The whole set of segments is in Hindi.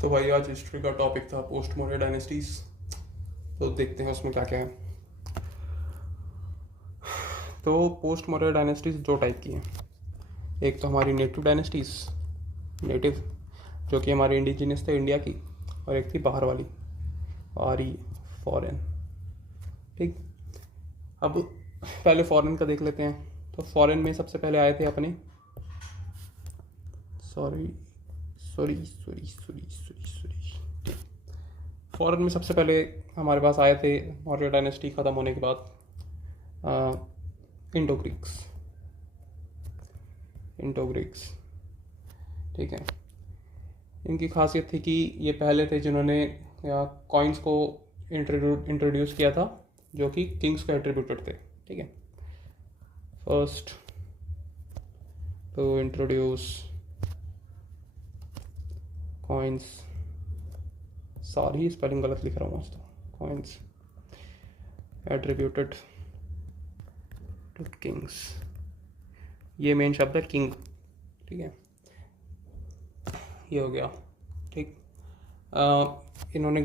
तो भाई आज हिस्ट्री का टॉपिक था पोस्ट मौर्य डायनेस्टीज। तो देखते हैं उसमें क्या क्या है। तो पोस्ट मौर्य डायनेस्टीज दो टाइप की हैं। एक तो हमारी नेटिव डायनेस्टीज, नेटिव जो कि हमारी इंडिजिनियस थे इंडिया की, और एक थी बाहर वाली, बाहरी, फॉरेन। ठीक। अब पहले फॉरेन का देख लेते हैं। तो फॉरेन में सबसे पहले आए थे अपने sorry sorry sorry sorry sorry sorry foreign में सबसे पहले हमारे पास आए थे मौर्य डायनेस्टी ख़त्म होने के बाद इंडो ग्रीक्स। इंडो ग्रीक्स, ठीक है। इनकी खासियत थी कि ये पहले थे जिन्होंने कॉइन्स को इंट्रोड्यूस किया था, जो कि किंग्स को एट्रीब्यूटेड थे। ठीक है। First to introduce coins, sorry spelling गलत लिख रहा हूँ आज तो, कॉइन्स एट्रीब्यूटेड टू किंग्स। ये मेन शब्द है किंग। ठीक है, ये हो गया। ठीक। इन्होंने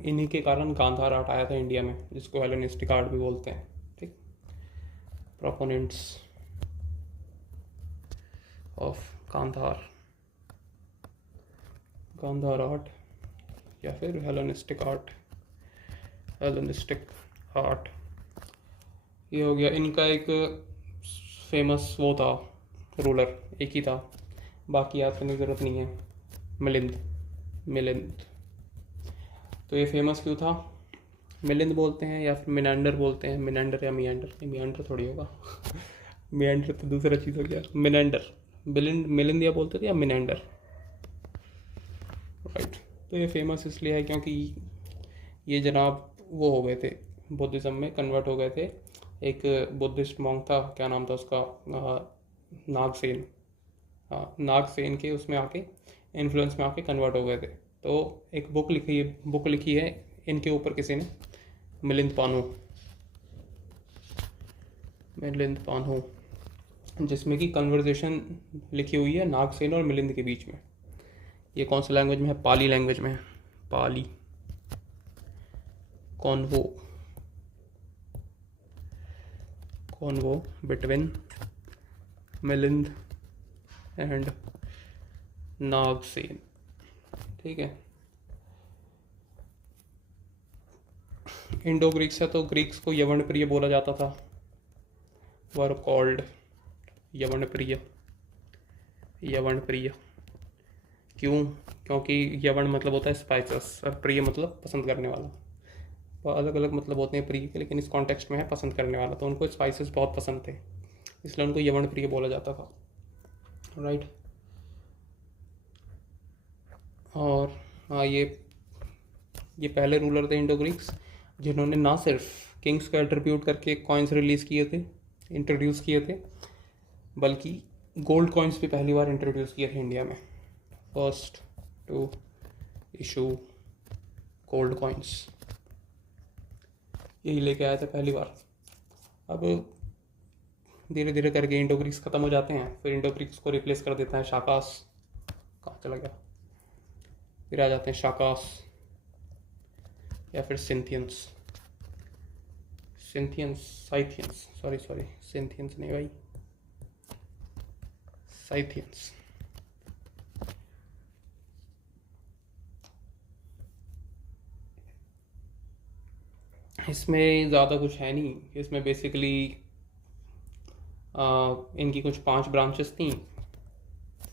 इन्हीं के कारण गांधार आर्ट आया था इंडिया में, जिसको हेलेनिस्टिक आर्ट भी बोलते हैं। ठीक। Proponents of Gandhara, Gandhara art या फिर हेलेनिस्टिक आर्ट, हेलेनिस्टिक आर्ट, ये हो गया। इनका एक फेमस वो था रूलर, एक ही था, बाकी याद करने की ज़रूरत नहीं है, मिलिंद। मिलिंद तो ये फेमस क्यों था? मिलिंद बोलते हैं या फिर मिनेंडर बोलते हैं, मिनेंडर या मियांडर, नहीं मियांडर थोड़ी होगा मियांडर तो दूसरा चीज़ हो गया, मिनेंडर। मिलिंद या बोलते थे या मिनेंडर, राइट। तो ये फेमस इसलिए है क्योंकि ये जनाब वो हो गए थे, बुद्धिज़्म में कन्वर्ट हो गए थे। एक बुद्धिस्ट मॉन्क था, क्या नाम था उसका, नागसेन। हाँ, नागसेन के उसमें आके इन्फ्लुएंस में आके कन्वर्ट हो गए थे। तो एक बुक लिखी है इनके ऊपर किसी ने, मिलिंद पानु, मिलिंद पानु, जिसमें कि कन्वर्जेशन लिखी हुई है नागसेन और मिलिंद के बीच में। ये कौन सी लैंग्वेज में है? पाली लैंग्वेज में है, Pali. Convo, convo between Milind and Nagasen. ठीक है। इंडो ग्रीक्स है तो ग्रीक्स को यवन प्रिय बोला जाता था, वर कॉल्ड यवन प्रिय। यवन प्रिय क्यों? क्योंकि यवन मतलब होता है स्पाइसेस और प्रिय मतलब पसंद करने वाला। तो अलग अलग मतलब होते हैं प्रिय के, लेकिन इस कॉन्टेक्स्ट में है पसंद करने वाला। तो उनको स्पाइसेस बहुत पसंद थे, इसलिए उनको यवन प्रिय बोला जाता था, राइट। और हाँ, ये पहले रूलर थे इंडो ग्रीक्स जिन्होंने ना सिर्फ किंग्स को एट्रीब्यूट करके कॉइन्स रिलीज़ किए थे, इंट्रोड्यूस किए थे, बल्कि गोल्ड कॉइन्स भी पहली बार इंट्रोड्यूस किए थे इंडिया में। First to issue gold coins, यही लेके आए थे पहली बार। अब धीरे धीरे करके इंडो ग्रीक्स ख़त्म हो जाते हैं, फिर इंडो ग्रीक्स को रिप्लेस कर देता है शाकास। कहाँ चला गया? फिर आ जाते हैं शाकास या फिर सिंथियंस। सिंथियंस, साइथियंस, सॉरी सिंथियंस नहीं भाई, साइथियंस। इसमें ज़्यादा कुछ है नहीं, इसमें बेसिकली इनकी कुछ 5 ब्रांचेस थी,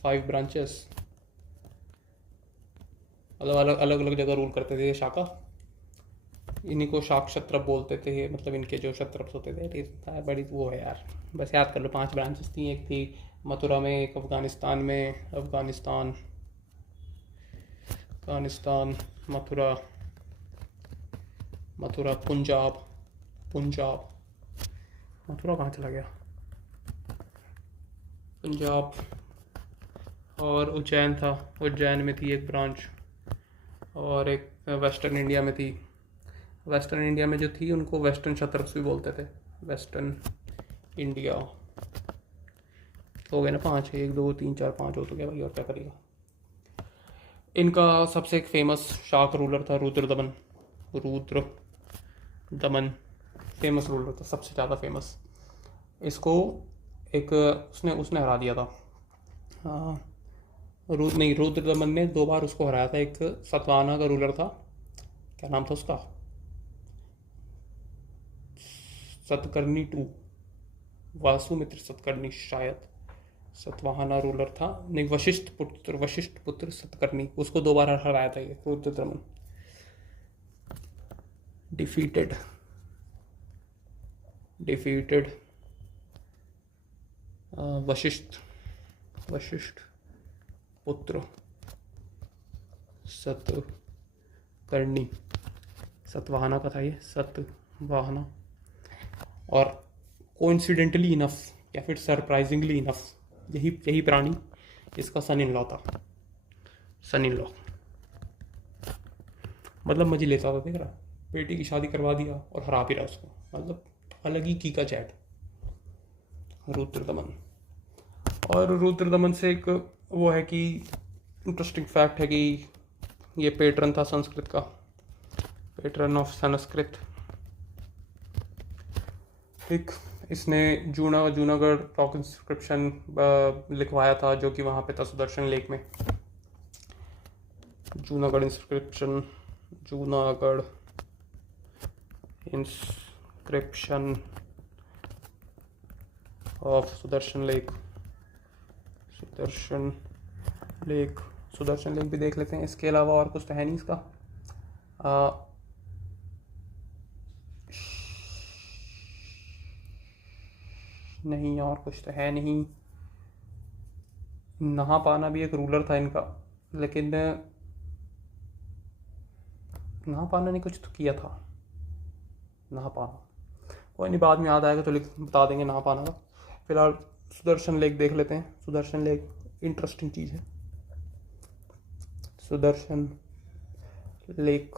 5 ब्रांचेस, अलग अलग जगह रूल करते थे शाका। इन्हीं को शाक क्षत्रप बोलते थे, मतलब इनके जो क्षत्रप्स होते थे। बड़ी वो है यार, बस याद कर लो। 5 ब्रांचेस थी, एक थी मथुरा में, एक अफगानिस्तान में, अफगानिस्तान मथुरा, पंजाब, मथुरा कहाँ चला गया, पंजाब। और उज्जैन था, उज्जैन में थी एक ब्रांच, और एक वेस्टर्न इंडिया में थी। वेस्टर्न इंडिया में जो थी उनको वेस्टर्न क्षत्रप्स भी बोलते थे, वेस्टर्न इंडिया। हो गए ना 5, 1 2 3 4 5 हो तो गया भाई, और क्या करेगा। इनका सबसे एक फेमस शाक रूलर था रुद्रदमन। रुद्रदमन फेमस रूलर था, सबसे ज़्यादा फेमस। इसको एक उसने उसने हरा दिया था। हाँ, नहीं, रुद्रदमन ने 2 बार उसको हराया था। एक सतवाहना का रूलर था, क्या नाम था उसका, सतकर्णी टू, वासुमित्र सतकर्णी शायद। सतवाहना रूलर था, नहीं, वशिष्ठ पुत्र सतकर्णी, उसको 2 बार हराया था ये रुद्रदमन। डिफीटेड डिफीटेड वशिष्ठ पुत्र सतकर्णी, सतवाहना का था ये, सतवाहना। और कोइंसिडेंटली इनफ या फिर सरप्राइजिंगली इनफ, यही प्राणी इसका सन इन लॉ था। सन इन लॉ मतलब मजे लेता था, देख रहा, बेटी की शादी करवा दिया और हरा भी रहा उसको, मतलब अलग ही की का चैट रुद्रदमन। और रुद्रदमन से एक वो है कि इंटरेस्टिंग फैक्ट है कि ये पेट्रन था संस्कृत का, पेट्रन ऑफ संस्कृत। ठीक, इसने जूनागढ़ रॉक इंस्क्रिप्शन लिखवाया था, जो कि वहाँ पे था सुदर्शन लेक में। Junagadh inscription of Sudarshan lake भी देख लेते हैं। इसके अलावा और कुछ तो है नहीं इसका। नहीं, और कुछ तो है नहीं। नहापाना भी एक रूलर था इनका, लेकिन नहापाना ने कुछ तो किया था। नहापाना कोई नहीं, बाद में याद आएगा तो बता देंगे नहापाना का। फिलहाल सुदर्शन लेक देख लेते हैं। सुदर्शन लेक इंटरेस्टिंग चीज़ है। सुदर्शन लेक,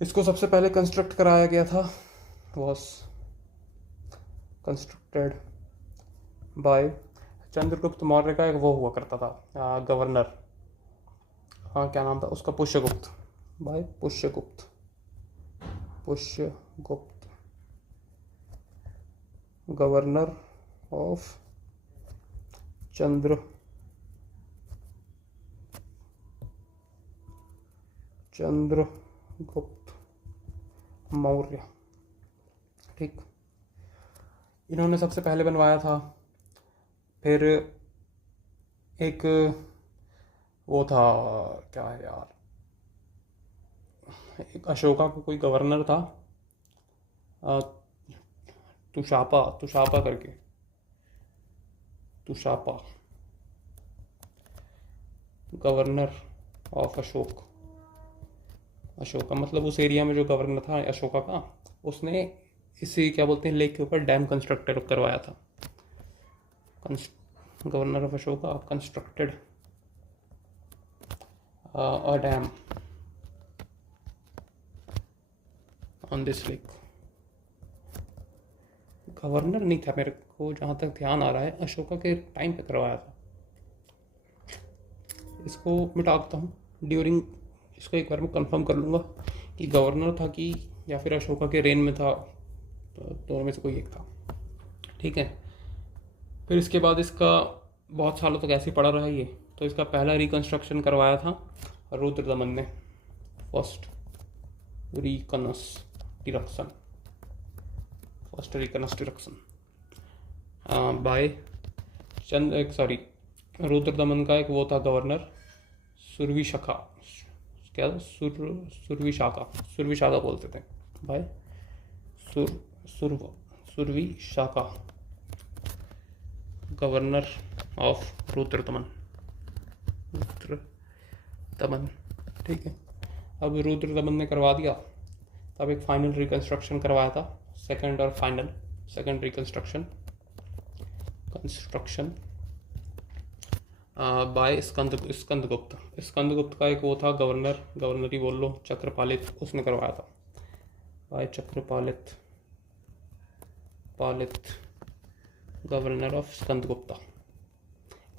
इसको सबसे पहले कंस्ट्रक्ट कराया गया था, was constructed by Chandragupta Maurya का एक वो हुआ करता था गवर्नर, हाँ क्या नाम था उसका, Pushyagupta, by Pushyagupta governor of Chandragupta Maurya. ठीक, इन्होंने सबसे पहले बनवाया था। फिर एक वो था, क्या है यार, एक अशोका का कोई गवर्नर था, तुषापा करके, तुषापा, गवर्नर ऑफ अशोका मतलब उस एरिया में जो गवर्नर था अशोका का, उसने इसी क्या बोलते हैं लेक के ऊपर डैम कंस्ट्रक्ट करवाया था। Governor of Ashoka constructed a dam on this lake. Governor नहीं था, मेरे को जहाँ तक ध्यान आ रहा है अशोका के टाइम पे करवाया था। इसको मिटा देता हूँ ड्यूरिंग, इसको एक बार मैं कंफर्म कर लूँगा कि गवर्नर था कि या फिर अशोका के रेन में था, तो दोनों में से कोई एक था। ठीक है, फिर इसके बाद इसका बहुत सालों तक ऐसे ही पड़ा रहा ये। तो इसका पहला रिकंस्ट्रक्शन करवाया था रुद्रदमन ने, फर्स्ट रिकंस्ट्रक्शन बाय रुद्रदमन का एक वो था गवर्नर, सुरविशाखा, क्या सुरविशाखा बोलते थे भाई, सुरविशाखा, गवर्नर ऑफ रुद्रदमन। ठीक है, अब रुद्रदमन ने करवा दिया, तब एक फाइनल रिकंस्ट्रक्शन करवाया था, सेकंड रिकंस्ट्रक्शन बाय स्कंदगुप्त का एक वो था गवर्नर ही बोल लो, चक्रपालित, उसने करवाया था, by Chakrapalit governor of Skandagupta.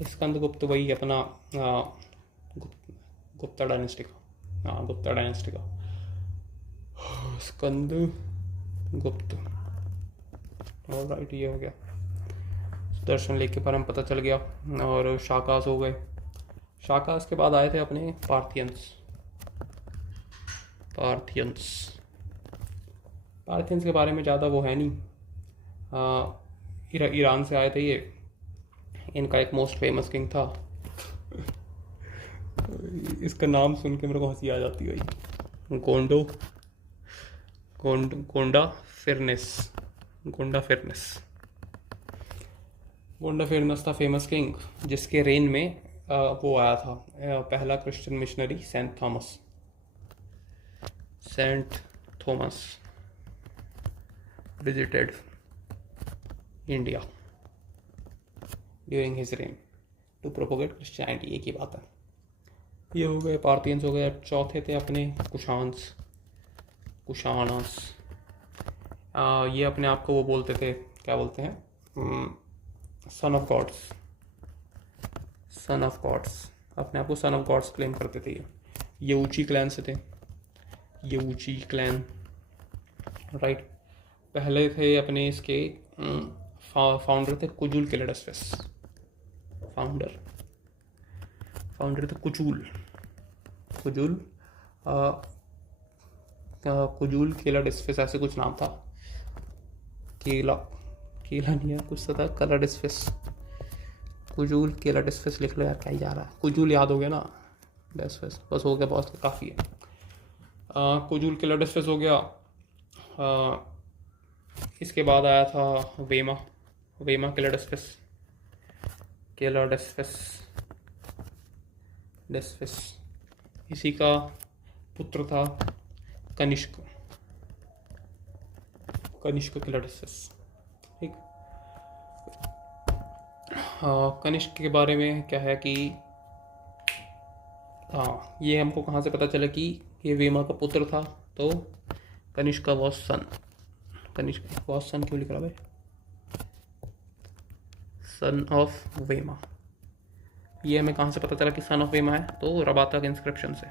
Skandagupta वही अपना गुप्ता डायनेस्टी का, हाँ गुप्ता डायनेस्टी का स्कंद गुप्त। और राइट, ये हो गया। दर्शन लेख के बारे में पता चल गया। और शाकास हो गए। शाकास के बाद आए थे अपने पार्थियंस। पार्थियंस के बारे में ज़्यादा वो है नहीं। ईरान से आए थे ये। इनका एक मोस्ट फेमस किंग था। इसका नाम सुन के मेरे को हंसी आ जाती है भाई। गोंडा फिरनेस। गोंडा फिरनेस था फेमस किंग, जिसके रेन में वो आया था पहला Christian missionary saint Thomas visited India during his reign to propagate Christianity. एक ही बात है। ये हो गए पार्थियंस हो गए। चौथे थे अपने कुशानस। ये अपने आप को वो बोलते थे, क्या बोलते हैं, सन ऑफ गॉड्स। अपने आप को सन ऑफ गॉड्स क्लेम करते थे। ये ऊंची क्लैन से थे। ये ऊंची क्लैन, राइट। पहले थे अपने इसके फाउंडर थे कुजुल किलेडस्फेस। फाउंडर थे कुजुल किलेडस्फेस, ऐसे कुछ नाम था। केला नहीं है, कुछ तो था किलेडस्फेस। कुजुल किलेडस्फेस लिख लो यार, क्या ही जा रहा है। कुजुल याद हो गया ना, डेस्फेस बस हो गया, बहुत काफ़ी है। कुजुल किलेडस्फेस हो गया। इसके बाद आया था वेमा किलेडस्फेस। इसी का पुत्र था कनिष्क किलेडस्फेस, ठीक। कनिष्क के बारे में क्या है कि ये हमको कहाँ से पता चला कि ये वेमा का पुत्र था, तो कनिष्क का वॉज सन क्यों लिख रहा भाई, सन ऑफ वेमा। ये हमें कहाँ से पता चला कि सन ऑफ वेमा है, तो रबातक इंस्क्रिप्शन से।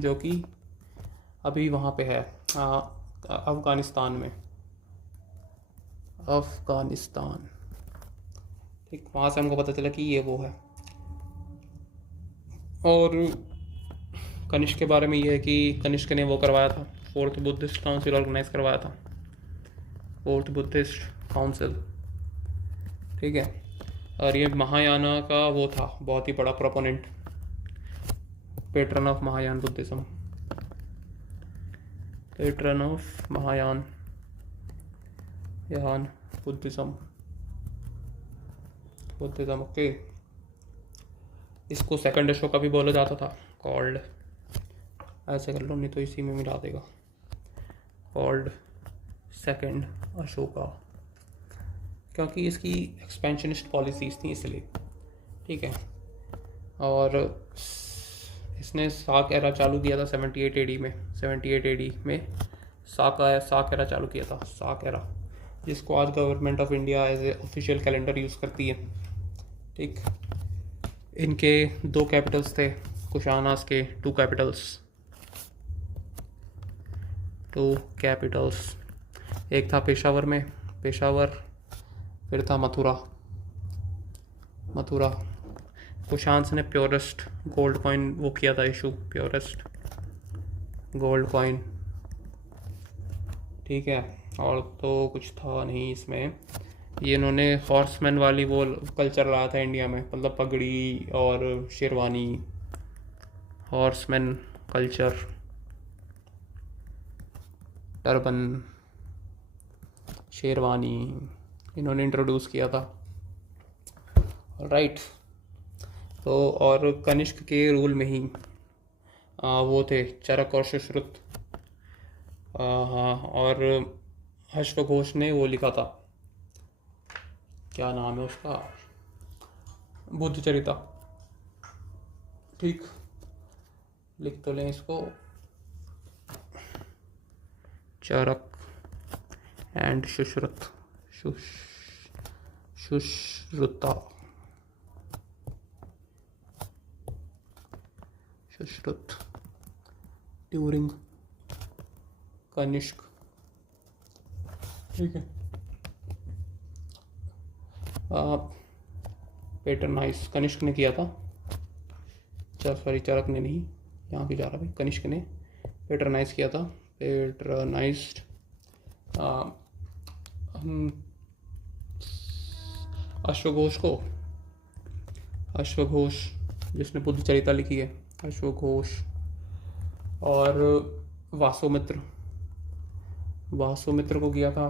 जो कि अभी वहाँ पे है अफगानिस्तान में। ठीक, वहाँ से हमको पता चला कि ये वो है। और कनिष्क के बारे में ये है कि कनिष्क ने वो करवाया था, फोर्थ बुद्धिस्ट काउंसिल ऑर्गेनाइज करवाया था, ठीक है। और ये महायाना का वो था, बहुत ही बड़ा proponent, patron of Mahayana Buddhism. Buddhism, okay. इसको सेकंड अशोका भी बोला जाता था, कॉल्ड, ऐसे कर लो नहीं तो इसी में मिला देगा, कॉल्ड सेकंड अशोका, क्योंकि इसकी एक्सपेंशनिस्ट पॉलिसीज थी इसलिए, ठीक है। और इसने साक एरा चालू किया था 78 एडी में साक एरा चालू किया था, साक एरा, जिसको आज government of India as a official calendar use करती है, ठीक। इनके 2 कैपिटल्स थे, कुशानास के 2 कैपिटल्स। एक था पेशावर, फिर था मथुरा। कुशान्स ने प्योरेस्ट गोल्ड कॉइन वो किया था इशू, प्योरेस्ट गोल्ड कॉइन, ठीक है। और तो कुछ था नहीं इसमें। ये इन्होंने हॉर्समैन वाली वो कल्चर लाया था इंडिया में, मतलब पगड़ी और sherwani, horseman culture, turban, sherwani इन्होंने इंट्रोड्यूस किया था, राइट। तो और कनिष्क के रूल में ही वो थे चरक और सुश्रुत। हाँ, और अश्वघोष ने वो लिखा था, क्या नाम है उसका, बुद्धचरिता, ठीक। लिख तो लें इसको, चरक एंड सुश्रुत, सुश्रुता, सुश्रुत, ट्यूरिंग, कनिष्क। ठीक है। पेटरनाइज कनिष्क ने किया था, सॉरी चरक ने नहीं, यहाँ भी जा रहा भाई, कनिष्क ने पेटरनाइज किया था। पेटरनाइज्ड अश्वघोष को, अश्वघोष जिसने बुद्ध चरिता लिखी है, अश्वघोष। और वासुमित्र, वासुमित्र को किया था।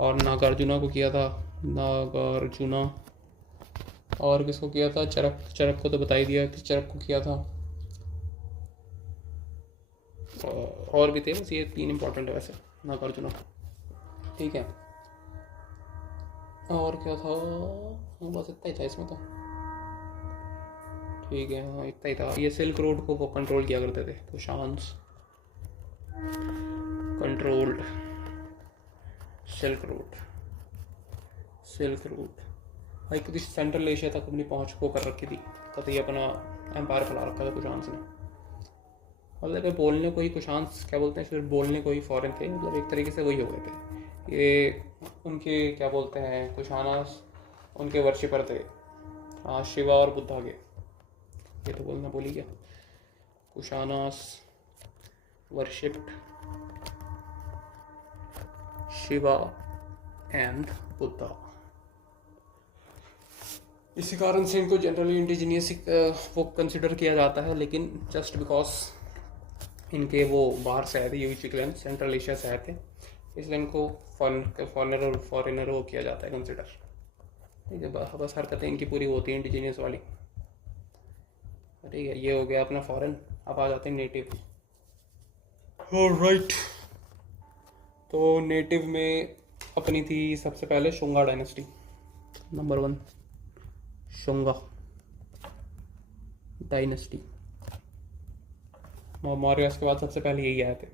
और नागार्जुना को किया था, नागार्जुना। और किसको किया था? चरक, चरक को तो बता ही दिया कि चरक को किया था। और भी थे, बस ये 3 इंपॉर्टेंट है वैसे, नागार्जुना। ठीक है। और क्या था? बस इतना ही था इसमें तो। ठीक है, हाँ इतना ही था। ये सिल्क रोड को वो कंट्रोल किया करते थे, Kushans controlled silk road. Silk road भाई कभी सेंट्रल एशिया तक अपनी पहुंच को कर रखी थी, कभी अपना एम्पायर फैला रखा था कुशान्स ने। मतलब बोलने को ही कुशान्स क्या बोलते हैं, सिर्फ बोलने को ही फॉरेन थे, मतलब एक तरीके से वही हो गए थे ये। उनके क्या बोलते हैं, कुशानास उनके वर्शिपर थे, शिवा और बुद्धा के। ये तो बोलना बोली क्या, कुशानास वर्शिप्ड शिवा एंड बुद्धा। इसी कारण से इनको जनरली इंडिजीनियस वो कंसिडर किया जाता है, लेकिन जस्ट बिकॉज इनके वो बाहर से आए थे, यूजुअली सेंट्रल एशिया से आए थे, इसलिए इनको फॉरेनर वो किया जाता है कंसिडर। ठीक है, बस हरकतें इनकी पूरी होती हैं इंडिजीनियस वाली। ठीक है, ये हो गया अपना फॉरेन। अब आ जाते हैं नेटिव। ऑलराइट, तो नेटिव में अपनी थी सबसे पहले Shunga dynasty, number 1 Shunga dynasty. Maurya के बाद सबसे पहले यही आए थे।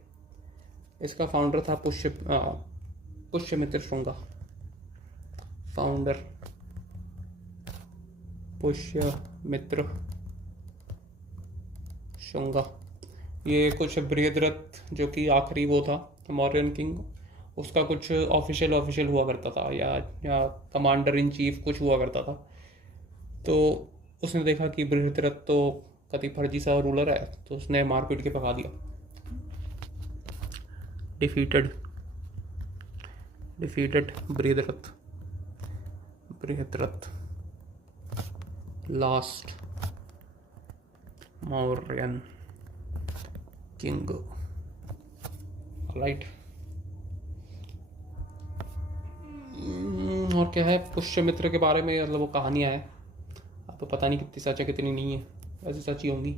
इसका फाउंडर था पुष्यमित्र शुंगा, फाउंडर पुष्यमित्र शुंगा। ये कुछ बृहद्रथ जो कि आखिरी वो था मौर्यन किंग, उसका कुछ ऑफिशियल हुआ करता था, या कमांडर इन चीफ कुछ हुआ करता था। तो उसने देखा कि बृहद्रथ तो कति फर्जी सा रूलर है, तो उसने मारपीट के भगा दिया। Defeated Brihadratha last Mauryan king. Right. और क्या है पुष्यमित्र के बारे में, मतलब वो कहानियाँ है, अब तो पता नहीं कितनी सच है कितनी नहीं है, वैसे सच ही होंगी।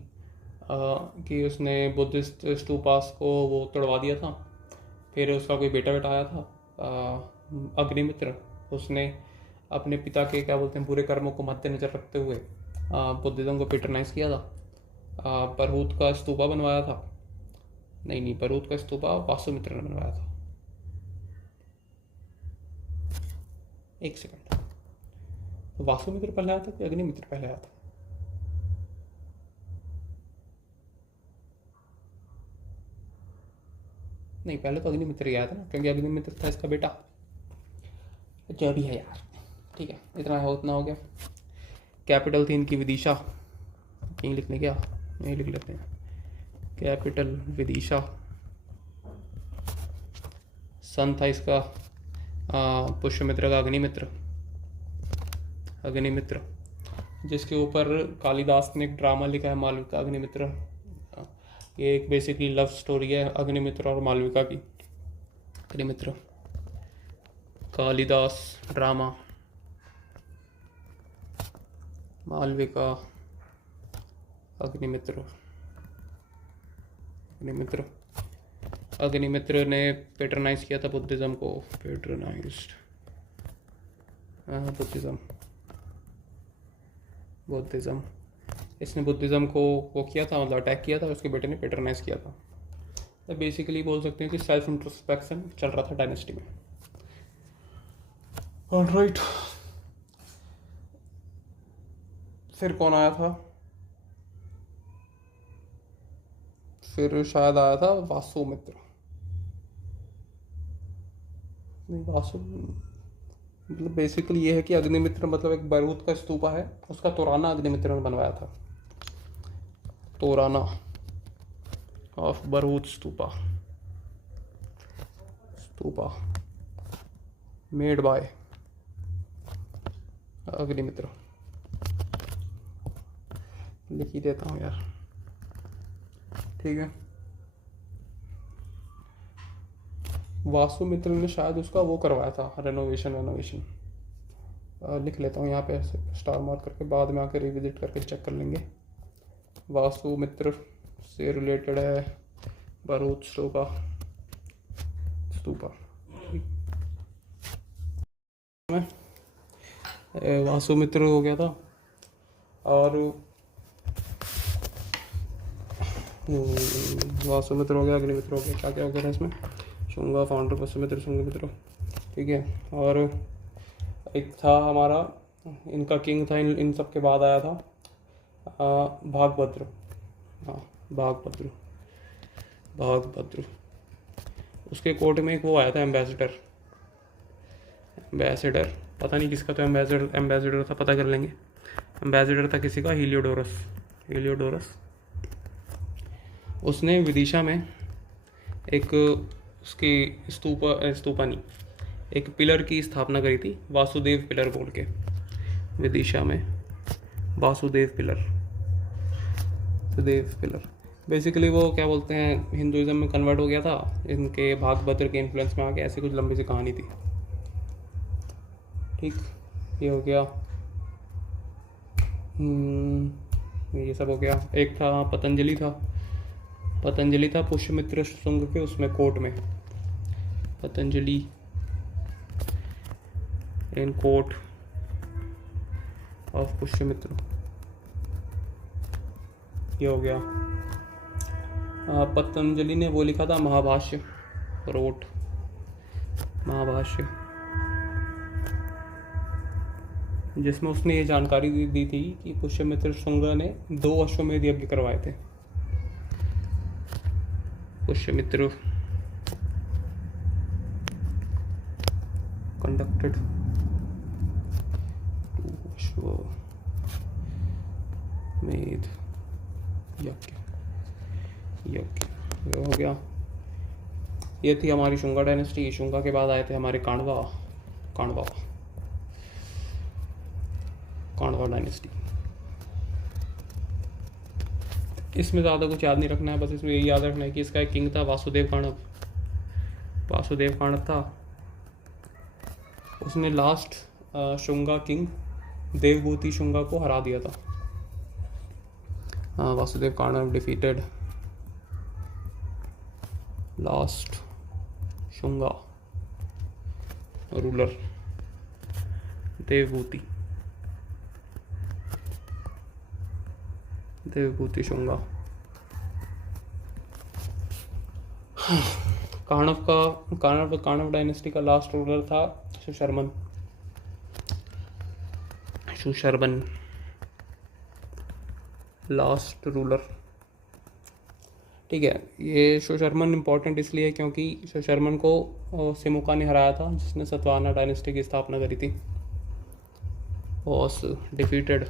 कि उसने बुद्धिस्ट स्तूपास को वो तोड़वा दिया था। फिर उसका कोई बेटा आया था, अग्निमित्र। उसने अपने पिता के क्या बोलते हैं बुरे कर्मों को मद्देनजर रखते हुए बुद्धिज्म को पेट्रनाइज किया था। बरहूत का स्तूपा बनवाया था। नहीं, बरहूत का स्तूपा वासुमित्र ने बनवाया था। एक सेकंड, तो वासुमित्र पहले आया था कि अग्निमित्र पहले आया था? नहीं, पहले तो अग्निमित्र ही आया था ना, क्योंकि अग्निमित्र था इसका बेटा। जो भी है यार, ठीक है, इतना हो गया। कैपिटल थी इनकी विदिशा। कहीं लिखने क्या, यही लिख लेते हैं, कैपिटल विदिशा। सन था इसका पुष्यमित्र का अग्निमित्र, जिसके ऊपर कालिदास ने एक ड्रामा लिखा है, मालविका अग्निमित्र। ये एक बेसिकली लव स्टोरी है अग्निमित्र और मालविका की। अग्निमित्र कालिदास ड्रामा, मालविका अग्निमित्र ने पेट्रनाइज किया था बुद्धिज्म को। पेट्रनाइज्ड बुद्धिज्म। इसने बुद्धिज्म को वो किया था, मतलब अटैक किया था, उसके बेटे ने पेट्रनाइज किया था। तो बेसिकली बोल सकते हैं कि सेल्फ इंट्रोस्पेक्शन चल रहा था डायनेस्टी में। ऑलराइट, फिर कौन आया था? फिर शायद आया था वासुमित्र। नहीं, वासु मतलब बेसिकली ये है कि अग्निमित्र मतलब एक बरूद का स्तूपा है, उसका तोराना अग्निमित्र ने बनवाया था। Torana of Bharhut stupa, stupa made by Agnimitra. लिख ही देता हूँ यार, ठीक है। वासुमित्र ने शायद उसका वो करवाया था, रेनोवेशन। लिख लेता हूँ यहाँ पे ऐसे स्टार मार्क करके, बाद में आकर रिविजिट करके चेक कर लेंगे। वासुमित्र से रिलेटेड है बरूद स्तूपा, वासुमित्र हो गया था। और वासुमित्र हो गया, अग्निमित्र हो गया, क्या क्या हो गया था इसमें? शुंगा फाउंडर वासुमित्र, शुंगमित्र, ठीक है। और एक था हमारा, इनका किंग था, इन सब के बाद आया था भागभद्र। हाँ, भागभद्र। उसके कोर्ट में एक वो आया था एम्बेसडर, पता नहीं किसका तो एम्बेसडर था, पता कर लेंगे। एम्बेसडर था किसी का, हीलियोडोरस। उसने विदिशा में एक उसकी स्तूपा नहीं, एक पिलर की स्थापना करी थी, वासुदेव पिलर बोल के, विदिशा में वासुदेव पिलर। बेसिकली वो क्या बोलते हैं, हिंदुइज्म में कन्वर्ट हो गया था, इनके भागभद्र के इन्फ्लुएंस में आके, ऐसी कुछ लंबी सी कहानी थी, ठीक। ये हो गया, ये सब हो गया। एक था पतंजलि था पुष्यमित्र शुंग के उसमें कोर्ट में, Patanjali in court of Pushyamitra, ये हो गया। पतंजलि ने वो लिखा था महाभाष्य, रोट महाभाष्य, जिसमें उसने ये जानकारी दी थी कि पुष्यमित्र शुंग ने 2 अश्वमेध यज्ञ करवाए थे। पुष्यमित्र कंडक्टेड 2 अश्वमेध यज्ञ, ये हो गया। ये थी हमारी शुंगा डायनेस्टी। शुंगा के बाद आए थे हमारे कांडवा डायनेस्टी। इसमें ज़्यादा कुछ याद नहीं रखना है, बस इसमें यही याद रखना है कि इसका एक किंग था वासुदेव काणव था। उसने लास्ट शुंगा किंग देवभूति शुंगा को हरा दिया था। Vasudev Kanva defeated last Shunga ruler Devabhuti Shunga. Kanva dynasty का लास्ट रूलर था सुशर्मन लास्ट रूलर, ठीक है। ये सुशर्मन इम्पोर्टेंट इसलिए है क्योंकि सुशर्मन को सिमुका ने हराया था, जिसने सतवाहना डायनेस्टी की स्थापना करी थी। Was defeated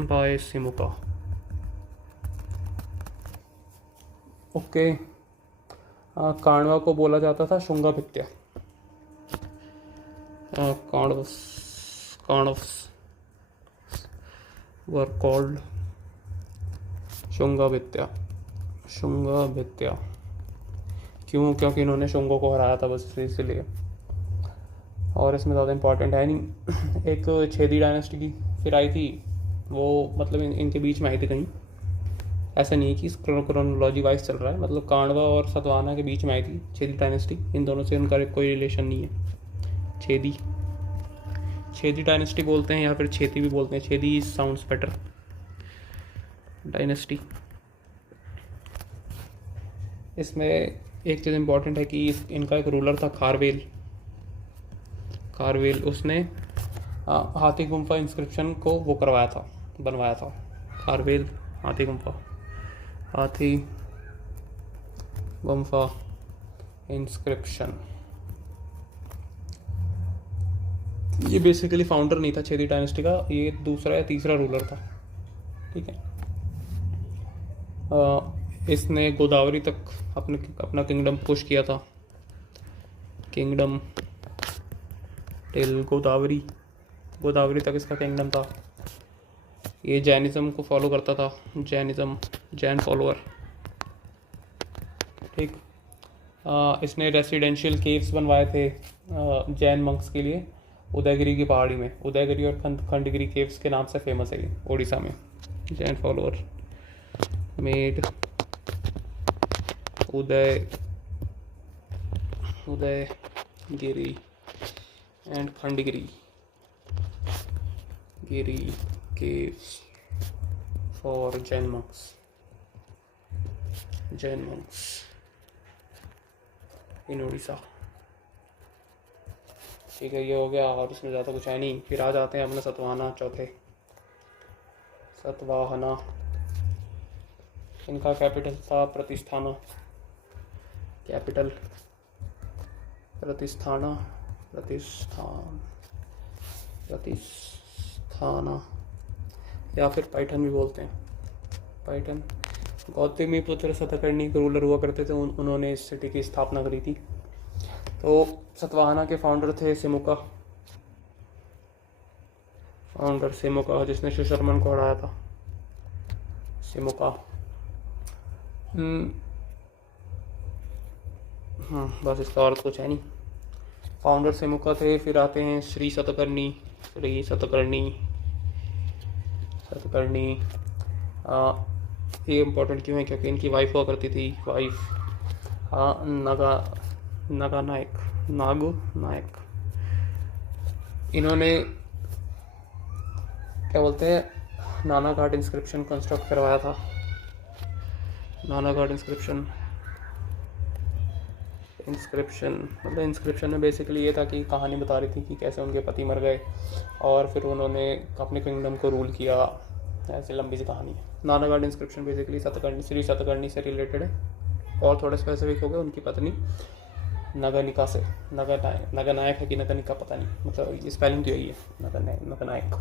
by Simuka. Okay. Kanva को बोला जाता था शुंगाभित्या। काणव्स वर कॉल्ड शुंगाभित्या। क्यों? क्योंकि इन्होंने शुंगों को हराया था, बस इसलिए। और इसमें ज़्यादा इम्पोर्टेंट है नहीं। एक छेदी डायनेस्टी की फिर आई थी, वो मतलब इनके बीच में आई थी कहीं, ऐसा नहीं है कि क्रोनोलॉजी वाइज चल रहा है, मतलब कांडवा और सतवाहना के बीच में आई थी छेदी डायनेस्टी। इन दोनों से उनका कोई रिलेशन नहीं है। छेदी डायनेस्टी बोलते हैं या फिर छेती भी बोलते हैं, छेदी साउंड्स बेटर। डायनेस्टी, इसमें एक चीज़ इम्पॉर्टेंट है कि इनका एक रूलर था खारवेल उसने हाथी गुम्फा इंस्क्रिप्शन को वो करवाया था, बनवाया था। खारवेल हाथी गुम्फा, हाथी गुम्फा इंस्क्रिप्शन। ये बेसिकली फाउंडर नहीं था छेदी डायनेस्टी का, ये दूसरा या तीसरा रूलर था, ठीक है। इसने गोदावरी तक अपना किंगडम पुश किया था, किंगडम टिल गोदावरी तक इसका किंगडम था। ये जैनिज़्म को फॉलो करता था, जैन फॉलोअर, ठीक। इसने रेसिडेंशियल केव्स बनवाए थे जैन मंक्स के लिए उदयगिरी की पहाड़ी में। उदयगिरी और खंडगिरी केव्स के नाम से फेमस है ये उड़ीसा में। Jain follower made Udayagiri and Khandagiri caves for Jain monks in Odisha, ठीक है। ये हो गया और इसमें ज़्यादा कुछ है नहीं। फिर आ जाते हैं अपने सतवाहना चौथे। सतवाहना, इनका कैपिटल था प्रतिस्थाना, प्रतिस्थाना या फिर पैठन भी बोलते हैं। पैठन गौतमीपुत्र सतकर्णी के रूलर हुआ करते थे, उन्होंने इस सिटी की स्थापना करी थी। तो सतवाहना के फाउंडर थे सिमुका, जिसने सुशर्मन को हराया था। सिमुका, बस इसका और कुछ है नहीं। फाउंडर सिमुका थे। फिर आते हैं श्री सतकर्णी। ये इम्पोर्टेंट क्यों है? क्योंकि इनकी वाइफ हुआ करती थी, नागू नायक। इन्होंने क्या बोलते हैं, नाना घाट इंस्क्रिप्शन कंस्ट्रक्ट करवाया था। नाना घाट इंस्क्रिप्शन मतलब इंस्क्रिप्शन में बेसिकली ये था कि कहानी बता रही थी कि कैसे उनके पति मर गए और फिर उन्होंने अपने किंगडम को रूल किया। ऐसी लंबी सी कहानी है। नाना घाट इंस्क्रिप्शन बेसिकली श्री सतकर्णी से रिलेटेड है और थोड़े स्पेसिफिक हो गए उनकी पत्नी नगनिका से। नगनायक है कि नगनिका पता नहीं, मतलब स्पेलिंग तो यही है, नगनायक।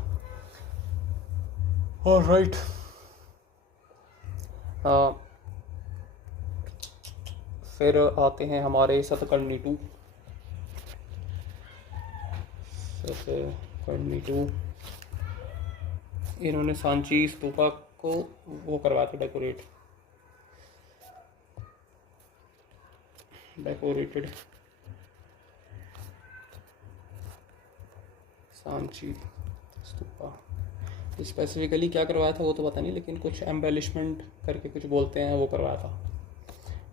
ऑलराइट, फिर आते हैं हमारे सतकर्णी टू। इन्होंने सांची स्तूपा को वो करवाया था डेकोरेटेड सांची स्तूपा। स्पेसिफिकली क्या करवाया था वो तो पता नहीं, लेकिन कुछ एम्बेलिशमेंट करके कुछ बोलते हैं वो करवाया था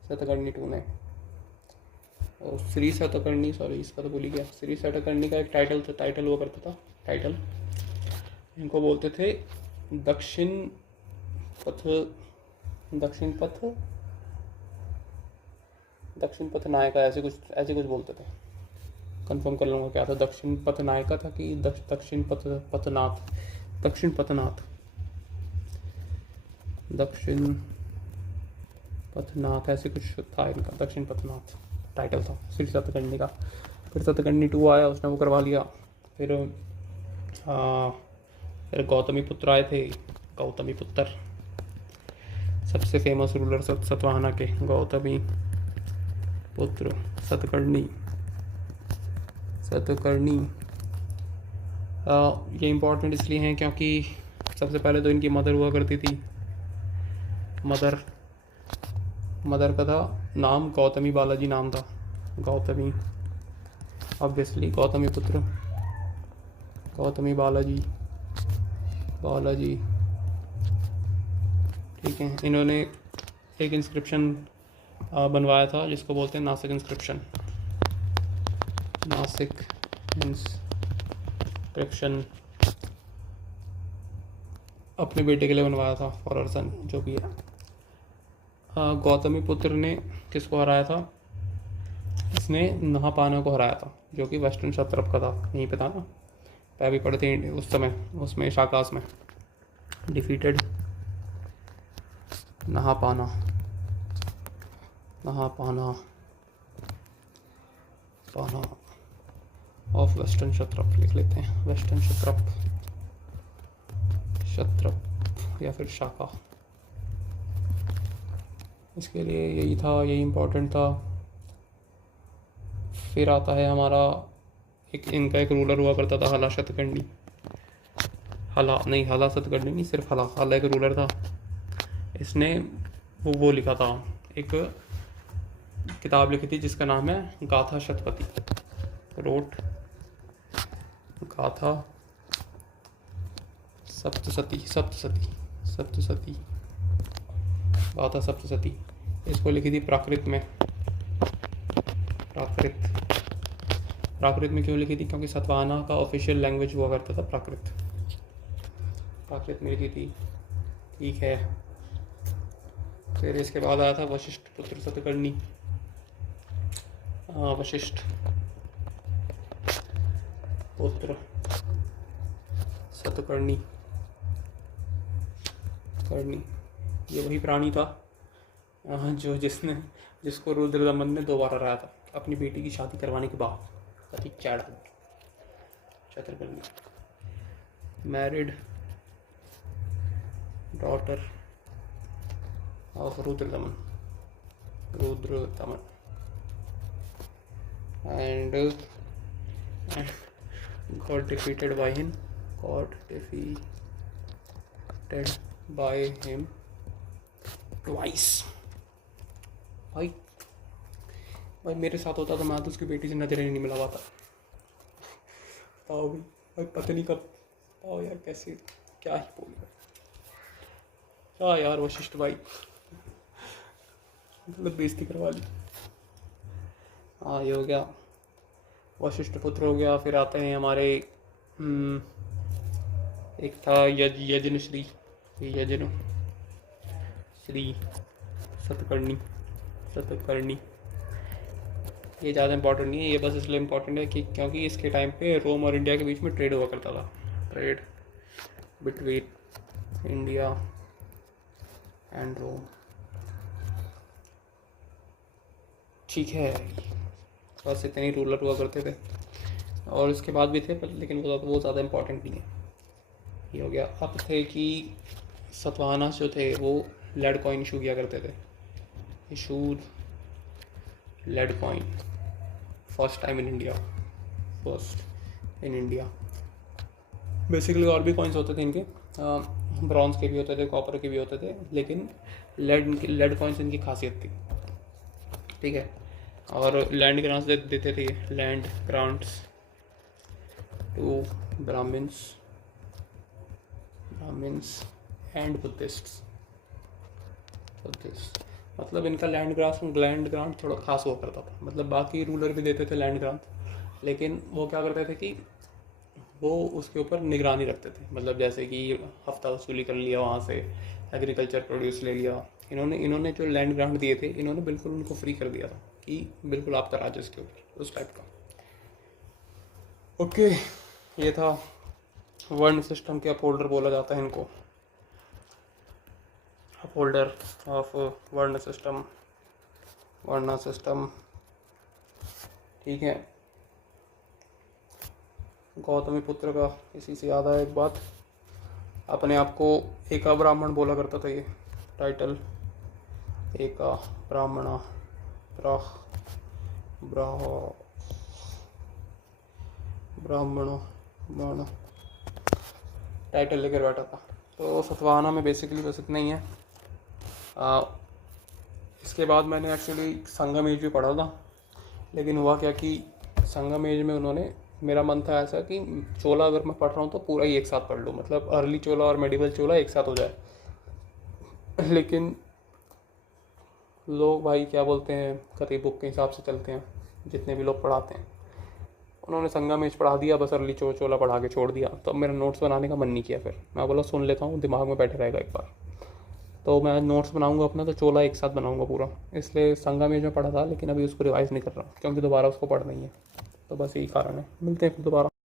सतकर्णी टू ने। और श्री सतकर्णी, सॉरी इसका तो भूल ही गया। श्री सतकर्णी का एक टाइटल हुआ करता था। इनको बोलते थे दक्षिण पथ नायका, ऐसे कुछ बोलते थे। कंफर्म कर लूँगा क्या था, दक्षिण पथ नायका था कि दक्षिण पथनाथ ऐसे कुछ था इनका। दक्षिण पथनाथ टाइटल था श्री सतकर्णी का। फिर सतकर्णी टू आया, उसने वो करवा लिया। फिर गौतमीपुत्र आए थे। गौतमीपुत्र सबसे फेमस रूलर सतवाहना के, गौतमीपुत्र सतकर्णी। ये इम्पोर्टेंट इसलिए हैं क्योंकि सबसे पहले तो इनकी मदर हुआ करती थी। मदर का था नाम गौतमी बालाजी नाम था। गौतमी, ऑब्वियसली गौतमीपुत्र, गौतमी बालाजी, ठीक है। इन्होंने एक इंस्क्रिप्शन बनवाया था जिसको बोलते हैं नासिक इंस्क्रिप्शन। अपने बेटे के लिए बनवाया था, फॉर हर सन, जो भी है। गौतमीपुत्र ने किसको हराया था? इसने नहापाना को हराया था, जो कि वेस्टर्न क्षत्रप का था, यहीं पे था ना, भी पढ़े थे उस समय, उसमें शाकास में। डिफीटेड नहापाना, नहापाना पाना ऑफ वेस्टर्न क्षत्रप लिख लेते हैं, वेस्टर्न क्षत्रप, क्षत्रप या फिर शाका। इसके लिए यही था, यही इम्पोर्टेंट था। फिर आता है हमारा इनका एक रूलर हुआ करता था, हला शतकर्णी। हला शतकर्णी नहीं, सिर्फ हला एक रूलर था। इसने वो लिखा था, एक किताब लिखी थी जिसका नाम है गाथा शतपथी। रोट गाथा सप्तसती गाथा सप्तसती। इसको लिखी थी प्राकृत में। प्राकृत में क्यों लिखी थी? क्योंकि सतवाहना का ऑफिशियल लैंग्वेज हुआ करता था प्राकृत में लिखी थी। ठीक है। फिर इसके बाद आया था वशिष्ठ पुत्र सतकर्णी। वशिष्ठ पुत्र सतकर्णी, ये वही प्राणी था जिसको रुद्रदमन ने दोबारा रहा था अपनी बेटी की शादी करवाने के बाद। Satakarni, married daughter of Rudradaman and got defeated by him twice। भाई मेरे साथ होता तो मैं तो उसकी बेटी से नजर ही नहीं मिला पाता। बताओ भाई, पता नहीं कब, बताओ यार कैसे, क्या ही बोलेगा। हाँ यार वशिष्ठ भाई, गलत बेइज्जती करवा ली। हाँ ये हो गया, वशिष्ठ पुत्र हो गया। फिर आते हैं हमारे एक था यजन श्री सतकर्णी। ये ज़्यादा इम्पोर्टेंट नहीं है, ये बस इसलिए इम्पोर्टेंट है कि क्योंकि इसके टाइम पे रोम और इंडिया के बीच में ट्रेड हुआ करता था, ट्रेड बिटवीन इंडिया एंड रोम। ठीक है, बस इतने ही रूलर हुआ करते थे, और इसके बाद भी थे पर लेकिन वो ज़्यादा इम्पोर्टेंट नहीं है। ये हो गया। अब थे कि सतवाहना जो थे वो लेड कॉइन इशू किया करते थे। Issued lead coin first time in India. Basically और भी कॉइन्स होते थे इनके, ब्रॉन्ज के भी होते थे, कॉपर के भी होते थे, लेकिन लेड कॉइन्स इनकी खासियत थी। ठीक है। और लैंड ग्रांट्स देते थे, land grants to Brahmins and Buddhists. मतलब इनका लैंड ग्रांट थोड़ा खास हुआ करता था। मतलब बाकी रूलर भी देते थे लैंड ग्रांट, लेकिन वो क्या करते थे कि वो उसके ऊपर निगरानी रखते थे। मतलब जैसे कि हफ्ता वसूली कर लिया वहाँ से, एग्रीकल्चर प्रोड्यूस ले लिया। इन्होंने जो लैंड ग्रांट दिए थे, इन्होंने बिल्कुल उनको फ्री कर दिया था कि बिल्कुल आपका राज्य इसके ऊपर, उस टाइप का। ओके, ये था वर्ण सिस्टम के अपहोल्डर बोला जाता है इनको, अपहोल्डर ऑफ वर्ण सिस्टम। ठीक है। गौतमी पुत्र का इसी से याद आया एक बात, अपने आप को एका ब्राह्मण बोला करता था। ये टाइटल एका ब्राह्मण टाइटल लेकर बैठा था। तो सतवाहना में बेसिकली बस इतना ही है। इसके बाद मैंने एक्चुअली संगम एज भी पढ़ा था, लेकिन हुआ क्या कि संगम एज में उन्होंने, मेरा मन था ऐसा कि चोला अगर मैं पढ़ रहा हूँ तो पूरा ही एक साथ पढ़ लूँ, मतलब अर्ली चोला और मेडिवल चोला एक साथ हो जाए। लेकिन लोग भाई क्या बोलते हैं, कभी बुक के हिसाब से चलते हैं, जितने भी लोग पढ़ाते हैं। उन्होंने संगम एज पढ़ा दिया, बस अर्ली चोला पढ़ा के छोड़ दिया। तो अब मेरा नोट्स बनाने का मन नहीं किया। फिर मैं बोला सुन लेता हूँ, दिमाग में बैठे रहेगा एक बार। तो मैं नोट्स बनाऊंगा अपना, तो चोला एक साथ बनाऊंगा पूरा। इसलिए संगम एज में पढ़ा था, लेकिन अभी उसको रिवाइज़ नहीं कर रहा क्योंकि दोबारा उसको पढ़ना ही है। तो बस यही कारण है। मिलते हैं फिर दोबारा।